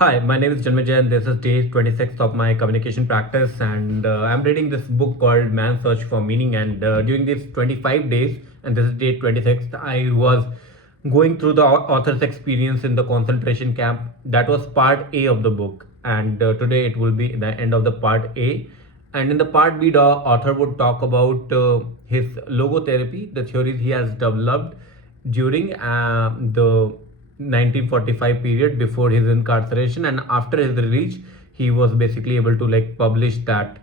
Hi, my name is Janmajay and this is day 26 of my communication practice and I'm reading this book called Man's Search for Meaning and during these 25 days and this is day 26th, I was going through the author's experience in the concentration camp. That was part A of the book and today it will be the end of the part A, and in the part B the author would talk about his logotherapy, the theories he has developed during the 1945 period before his incarceration, and after his release he was basically able to publish that,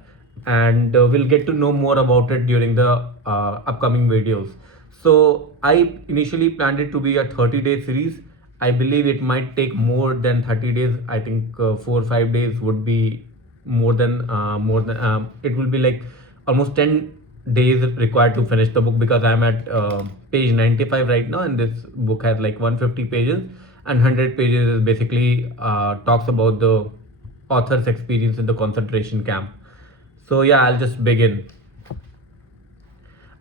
and we'll get to know more about it during the upcoming videos. So I initially planned it to be a 30-day series. I believe it might take more than 30 days. I think 4 or 5 days would be more than it will be like almost 10 days required to finish the book, because I'm at page 95 right now, and this book has like 150 pages, and 100 pages is basically talks about the author's experience in the concentration camp. So yeah, I'll just begin.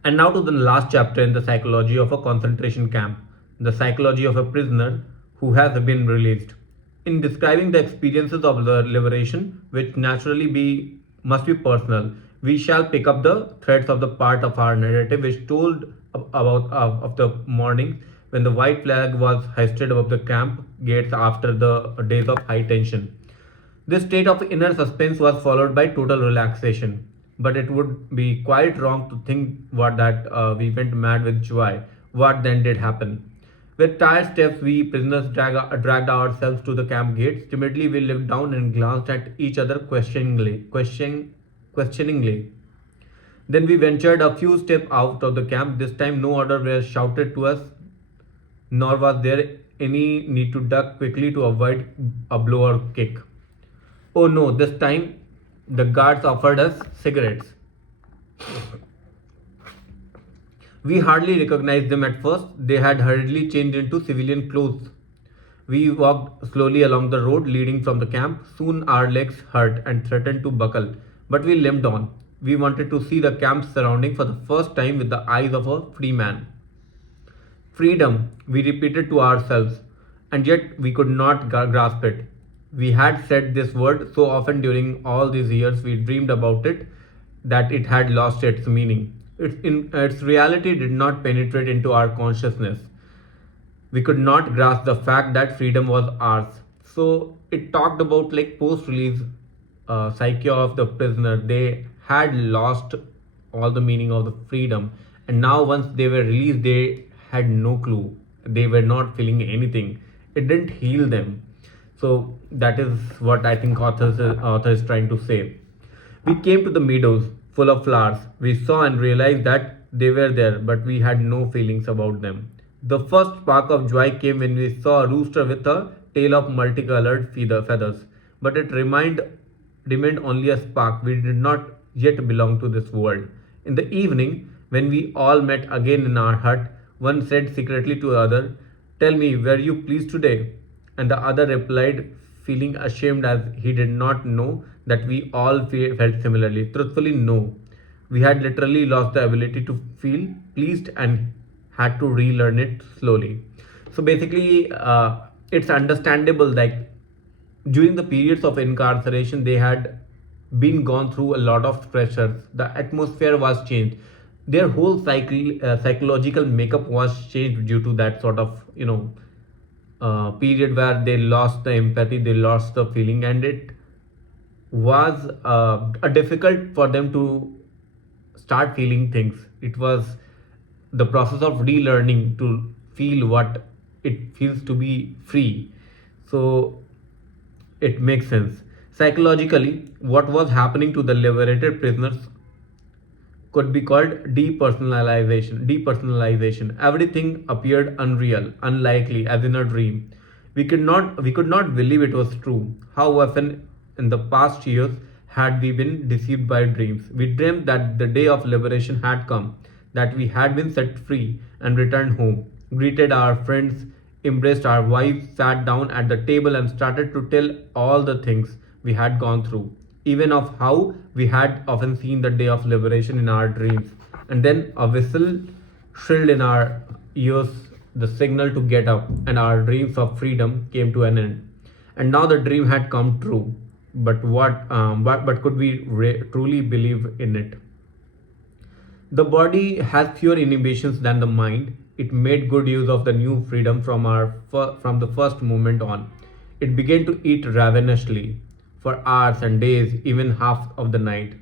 And now to the last chapter in the psychology of a concentration camp, the psychology of a prisoner who has been released. In describing the experiences of the liberation, which naturally must be personal, we shall pick up the threads of the part of our narrative which told about of the morning when the white flag was hoisted above the camp gates after the days of high tension. This state of inner suspense was followed by total relaxation, but it would be quite wrong to think what that we went mad with joy. What then did happen? With tired steps, we prisoners dragged ourselves to the camp gates. Timidly, we looked down and glanced at each other questioningly. Then we ventured a few steps out of the camp. This time, no order were shouted to us, nor was there any need to duck quickly to avoid a blow or kick. Oh no, this time the guards offered us cigarettes. We hardly recognized them at first. They had hurriedly changed into civilian clothes. We walked slowly along the road leading from the camp. Soon our legs hurt and threatened to buckle, but we limped on. We wanted to see the camp's surrounding for the first time with the eyes of a free man. Freedom, we repeated to ourselves, and yet we could not grasp it. We had said this word so often during all these years we dreamed about it that it had lost its meaning. Its reality did not penetrate into our consciousness. We could not grasp the fact that freedom was ours. So it talked about like post-release psyche of the prisoner. They had lost all the meaning of the freedom, and now once they were released, they had no clue. They were not feeling anything. It didn't heal them. So that is what I think author is trying to say. We came to the meadows full of flowers. We saw and realized that they were there, but we had no feelings about them. The first spark of joy came when we saw a rooster with a tail of multicolored feathers. But it remained only a spark. We did not yet belong to this world. In the evening, when we all met again in our hut, one said secretly to the other, "Tell me, were you pleased today?" And the other replied, feeling ashamed as he did not know that we all felt similarly. Truthfully, no. We had literally lost the ability to feel pleased and had to relearn it slowly. So basically, it's understandable that during the periods of incarceration, they had been gone through a lot of pressures. The atmosphere was changed. Their whole psychological makeup was changed due to that sort of period where they lost the empathy, they lost the feeling, and it was difficult for them to start feeling things. It was the process of relearning to feel what it feels to be free. So it makes sense. Psychologically, what was happening to the liberated prisoners could be called depersonalization. Everything appeared unreal, unlikely, as in a dream. We could not believe it was true. How often in the past years had we been deceived by dreams? We dreamed that the day of liberation had come, that we had been set free and returned home, greeted our friends, embraced our wives, sat down at the table and started to tell all the things we had gone through, even of how we had often seen the day of liberation in our dreams. And then a whistle shrilled in our ears, the signal to get up, and our dreams of freedom came to an end. And now the dream had come true. But could we truly believe in it? The body has fewer inhibitions than the mind. It made good use of the new freedom from the first moment on. It began to eat ravenously for hours and days, even half of the night.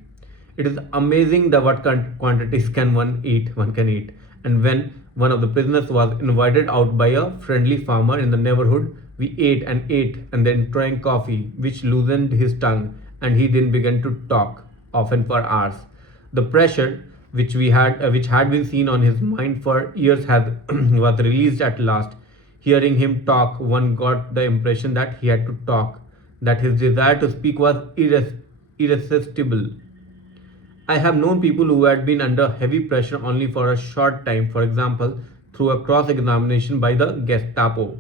It is amazing that what quantities can one can eat. And when one of the prisoners was invited out by a friendly farmer in the neighborhood, we ate and then drank coffee, which loosened his tongue, and he then began to talk, often for hours. The pressure which had been seen on his mind for years has was released at last. Hearing him talk, one got the impression that he had to talk, that his desire to speak was irresistible. I have known people who had been under heavy pressure only for a short time, for example, through a cross examination by the Gestapo,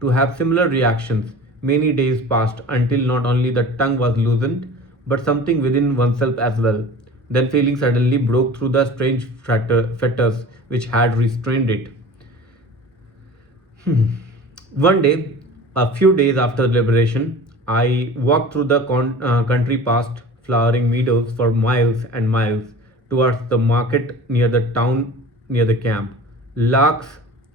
to have similar reactions. Many days passed until not only the tongue was loosened, but something within oneself as well. Then feeling suddenly broke through the strange fetters which had restrained it. One day, a few days after liberation, I walked through the country past flowering meadows for miles and miles towards the market near the town near the camp. Larks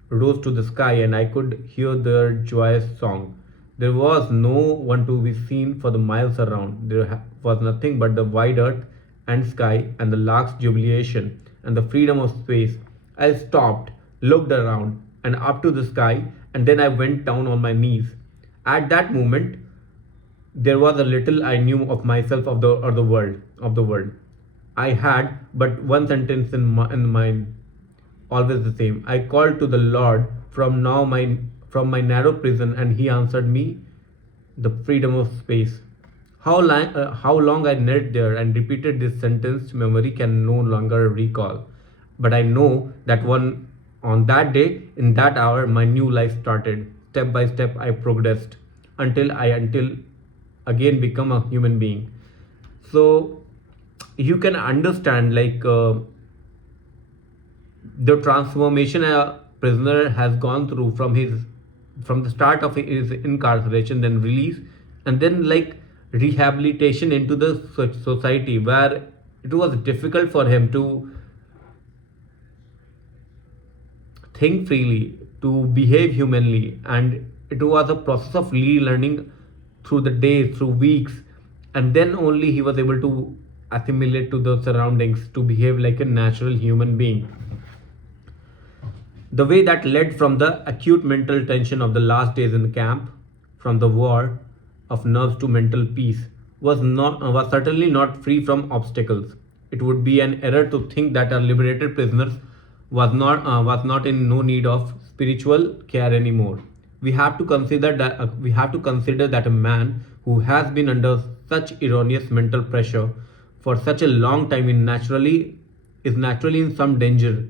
rose to the sky and I could hear their joyous song. There was no one to be seen for the miles around. There was nothing but the wide earth and sky and the lark's jubilation and the freedom of space. I stopped, looked around and up to the sky, and then I went down on my knees. At that moment, there was a little I knew of myself of the world. I had but one sentence in mind, always the same. I called to the Lord from my narrow prison, and He answered me the freedom of space. How long I knelt there and repeated this sentence, memory can no longer recall. But I know that on that day, in that hour, my new life started. Step by step, I progressed until again become a human being. So you can understand the transformation a prisoner has gone through from the start of his incarceration, then release, and then rehabilitation into the society where it was difficult for him to think freely, to behave humanly, and it was a process of relearning through the days, through weeks, and then only he was able to assimilate to the surroundings, to behave like a natural human being. The way that led from the acute mental tension of the last days in the camp, from the war of nerves to mental peace, was certainly not free from obstacles. It would be an error to think that a liberated prisoner was not in no need of spiritual care anymore. We have to consider that a man who has been under such erroneous mental pressure for such a long time is naturally in some danger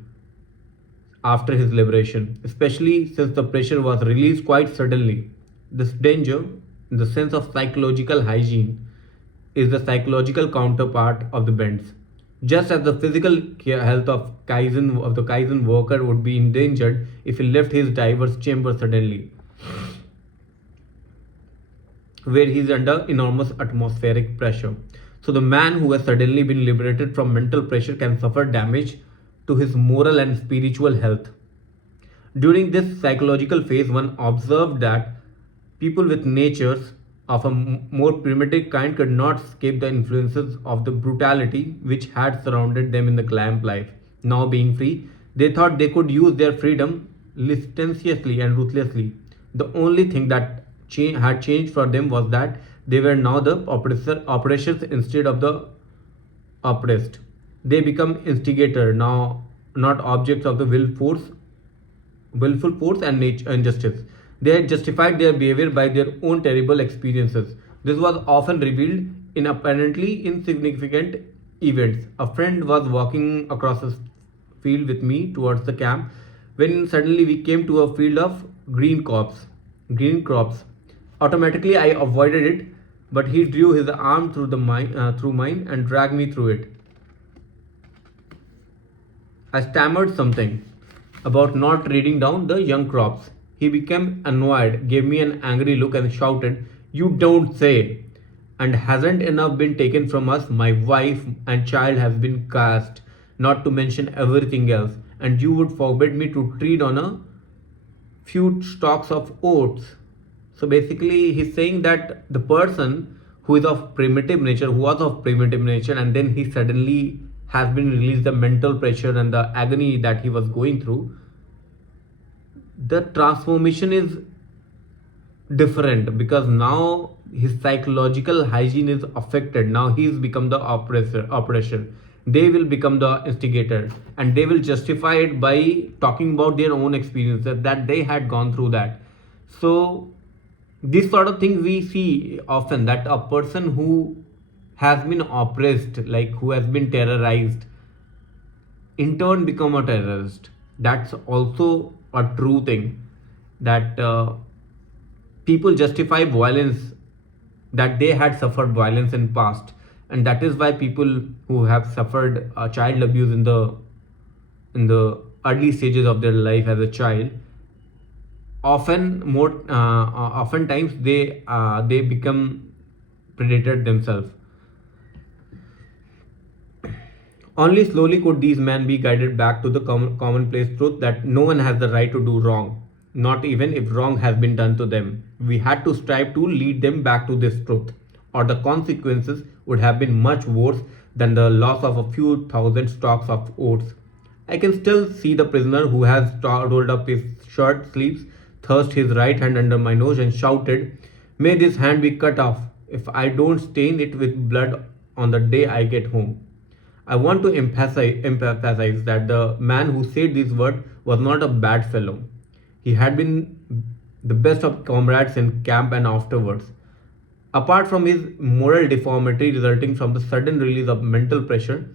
after his liberation, especially since the pressure was released quite suddenly. This danger, in the sense of psychological hygiene, is the psychological counterpart of the bends. Just as the physical health of the Kaizen worker would be endangered if he left his diver's chamber suddenly, where he is under enormous atmospheric pressure. So the man who has suddenly been liberated from mental pressure can suffer damage to his moral and spiritual health. During this psychological phase, one observed that people with natures of a more primitive kind could not escape the influences of the brutality which had surrounded them in the camp life. Now being free, they thought they could use their freedom licentiously and ruthlessly. The only thing that had changed for them was that they were now the oppressors instead of the oppressed. They become instigator now, not objects of the willful force and nature injustice. They had justified their behavior by their own terrible experiences. This was often revealed in apparently insignificant events. A friend was walking across a field with me towards the camp when suddenly we came to a field of green crops. Automatically I avoided it, but he drew his arm through mine and dragged me through it. I stammered something about not reading down the young crops. He became annoyed, gave me an angry look, and shouted, You don't say. And hasn't enough been taken from us? My wife and child have been cast, not to mention everything else. And you would forbid me to tread on a few stalks of oats. So basically, he's saying that the person who is of primitive nature, who was of primitive nature, and then he suddenly has been released the mental pressure and the agony that he was going through, the transformation is different because now his psychological hygiene is affected. Now he's become the oppressor. They will become the instigator, and they will justify it by talking about their own experiences that they had gone through that. So this sort of thing we see often, that a person who has been oppressed, like who has been terrorized, in turn become a terrorist. That's also a true thing, that people justify violence, that they had suffered violence in past, and that is why people who have suffered child abuse in the early stages of their life as a child, oftentimes they become predator themselves. Only slowly could these men be guided back to the commonplace truth that no one has the right to do wrong, not even if wrong has been done to them. We had to strive to lead them back to this truth, or the consequences would have been much worse than the loss of a few thousand stalks of oats. I can still see the prisoner who has rolled up his shirt sleeves, thrust his right hand under my nose, and shouted, "May this hand be cut off if I don't stain it with blood on the day I get home." I want to emphasize that the man who said these words was not a bad fellow. He had been the best of comrades in camp and afterwards. Apart from his moral deformity resulting from the sudden release of mental pressure,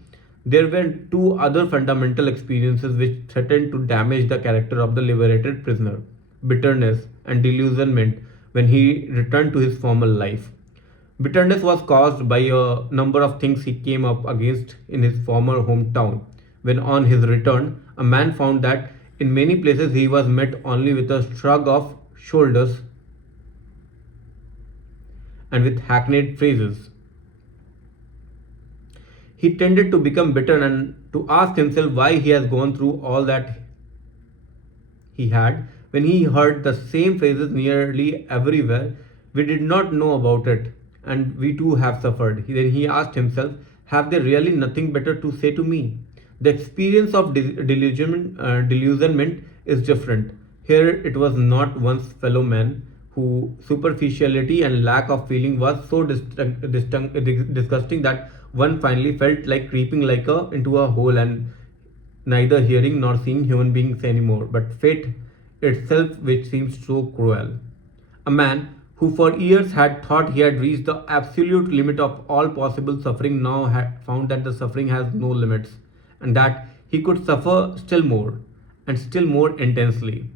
there were two other fundamental experiences which threatened to damage the character of the liberated prisoner: bitterness and disillusionment when he returned to his former life. Bitterness was caused by a number of things he came up against in his former hometown. When on his return, a man found that in many places he was met only with a shrug of shoulders and with hackneyed phrases. He tended to become bitter and to ask himself why he has gone through all that he had. When he heard the same phrases nearly everywhere, we did not know about it, and we too have suffered. Then he asked himself, have they really nothing better to say to me? The experience of delusionment is different. Here it was not one's fellow man whose superficiality and lack of feeling was so disgusting that one finally felt like creeping into a hole and neither hearing nor seeing human beings anymore, but fate itself which seems so cruel. A man who for years had thought he had reached the absolute limit of all possible suffering now had found that the suffering has no limits, and that he could suffer still more and still more intensely.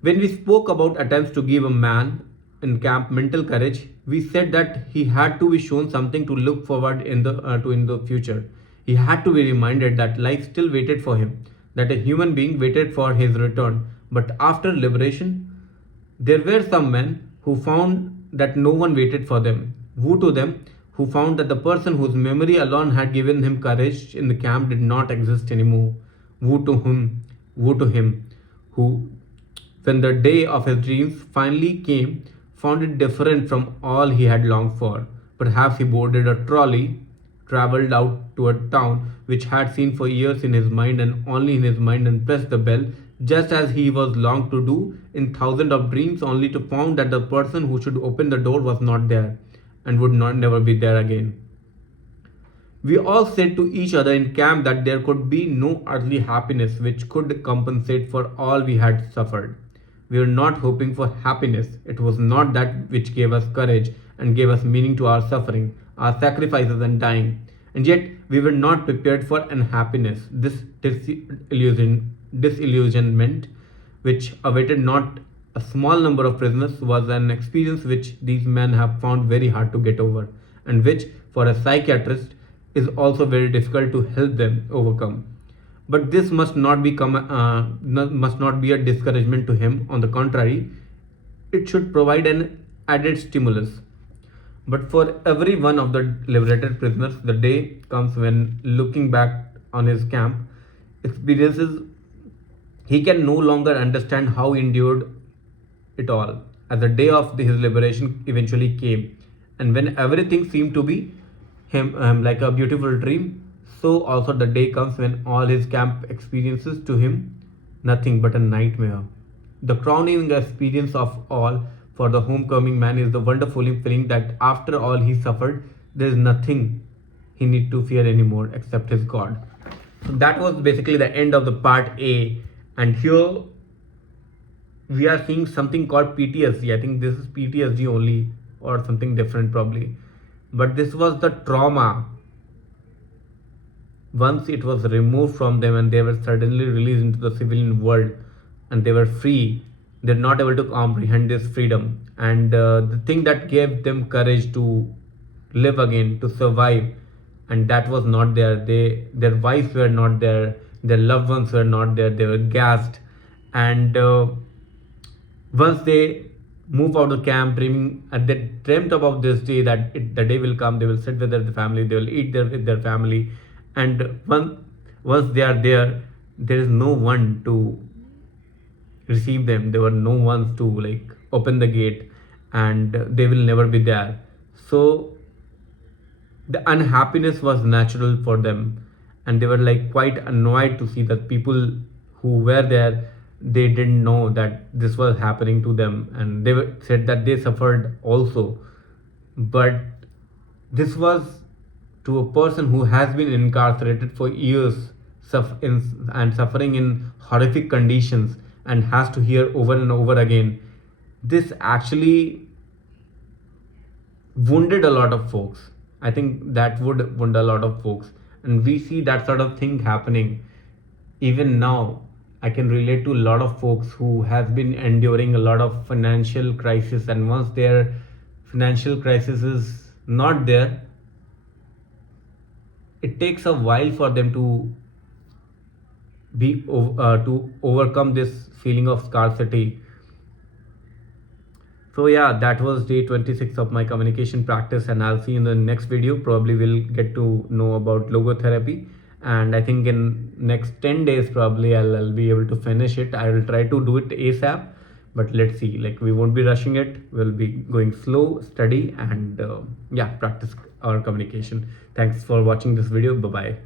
When we spoke about attempts to give a man in camp mental courage, we said that he had to be shown something to look forward to in the future. He had to be reminded that life still waited for him, that a human being waited for his return. But after liberation, there were some men who found that no one waited for them. Woe to them who found that the person whose memory alone had given him courage in the camp did not exist anymore. Woe to him who, when the day of his dreams finally came, found it different from all he had longed for. Perhaps he boarded a trolley, travelled out to a town which had seen for years in his mind and only in his mind, and pressed the bell just as he was longed to do in thousands of dreams, only to find that the person who should open the door was not there and would not never be there again. We all said to each other in camp that there could be no earthly happiness which could compensate for all we had suffered. We were not hoping for happiness. It was not that which gave us courage and gave us meaning to our suffering, our sacrifices and dying. And yet we were not prepared for unhappiness. This disillusionment which awaited not a small number of prisoners was an experience which these men have found very hard to get over, and which for a psychiatrist is also very difficult to help them overcome. But this must not be a discouragement to him. On the contrary, it should provide an added stimulus. But for every one of the liberated prisoners, the day comes when, looking back on his camp experiences, he can no longer understand how he endured it all. As the day of his liberation eventually came, and when everything seemed to be like a beautiful dream, so also the day comes when all his camp experiences to him nothing but a nightmare. The crowning experience of all for the homecoming man is the wonderful feeling that after all he suffered, there is nothing he need to fear anymore except his God. So that was basically the end of the part A, and here we are seeing something called PTSD. I think this is PTSD only or something different probably. But this was the trauma. Once it was removed from them and they were suddenly released into the civilian world and they were free, they're not able to comprehend this freedom. And the thing that gave them courage to live again, to survive, and that was not there. Their wives were not there, their loved ones were not there, they were gassed. And once they move out of the camp dreaming, they dreamt about this day that the day will come, they will sit with their family, they will eat with their family. And once they are there, there is no one to receive them, there were no ones to like open the gate, and they will never be there. So the unhappiness was natural for them, and they were like quite annoyed to see that people who were there, they didn't know that this was happening to them, and they said that they suffered also. But this was to a person who has been incarcerated for years and suffering in horrific conditions and has to hear over and over again. This actually wounded a lot of folks. I think that would wound a lot of folks, and we see that sort of thing happening even now. I can relate to a lot of folks who have been enduring a lot of financial crisis, and once their financial crisis is not there, it takes a while for them to to overcome this feeling of scarcity. So yeah, that was day 26 of my communication practice, and I'll see you in the next video. Probably we'll get to know about logotherapy, and I think in next 10 days probably I'll be able to finish it. I will try to do it ASAP, but let's see. Like, we won't be rushing it. We'll be going slow, study, and yeah, practice our communication. Thanks for watching this video. Bye bye.